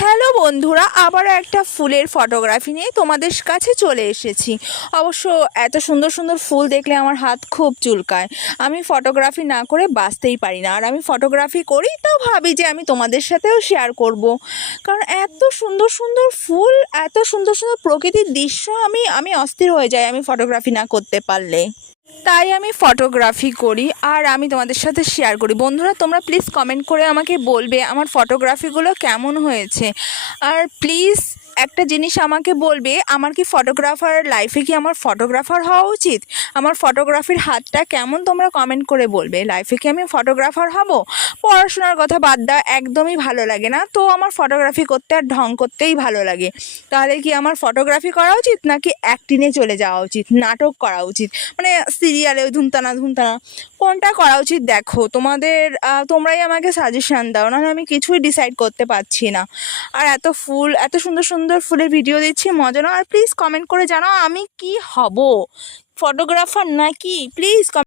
Hello বন্ধুরা, আবার একটা ফুলের ফটোগ্রাফি নিয়ে তোমাদের কাছে চলে এসেছি। অবশ্য এত সুন্দর সুন্দর ফুল দেখলে আমার হাত খুব চুলকায়। আমি ফটোগ্রাফি না করে বাঁচতেই পারি না, আর আমি ফটোগ্রাফি করি তো ভাবি যে আমি তোমাদের সাথেও শেয়ার করব। কারণ এত সুন্দর সুন্দর ফুল, এত সুন্দর সুন্দর প্রকৃতির দৃশ্য আমি অস্থির হয়ে যাই আমি ফটোগ্রাফি না করতে পারলে। তাই আমি ফটোগ্রাফি করি আর আমি তোমাদের সাথে শেয়ার করি। বন্ধুরা, তোমরা প্লিজ কমেন্ট করে আমাকে বলবে আমার ফটোগ্রাফিগুলো কেমন হয়েছে। আর প্লিজ একটা জিনিস আমাকে বলবে, আমার কি ফটোগ্রাফার লাইফে কি আমার ফটোগ্রাফার হওয়া উচিত? আমার ফটোগ্রাফির হাতটা কেমন তোমরা কমেন্ট করে বলবে। লাইফে কি আমি ফটোগ্রাফার হব? পড়াশোনার কথা বাদ দাও, একদমই ভালো লাগে না, তো আমার ফটোগ্রাফি করতে আর ঢং করতেই ভালো লাগে। তাহলে কি আমার ফটোগ্রাফি করা উচিত, নাকি অ্যাক্টিংয়ে চলে যাওয়া উচিত, নাটক করা উচিত, মানে সিরিয়ালে ধুমতানা ধুমতানা, কোনটা করা উচিত? দেখো তোমরাই আমাকে সাজেশান দাও, নাহলে আমি কিছুই ডিসাইড করতে পারছি না। আর এত সুন্দর সুন্দর ফুলের ভিডিও দিচ্ছি, মজা নাও। আর প্লিজ কমেন্ট করে জানাও আমি কি হব, ফটোগ্রাফার নাকি? প্লিজ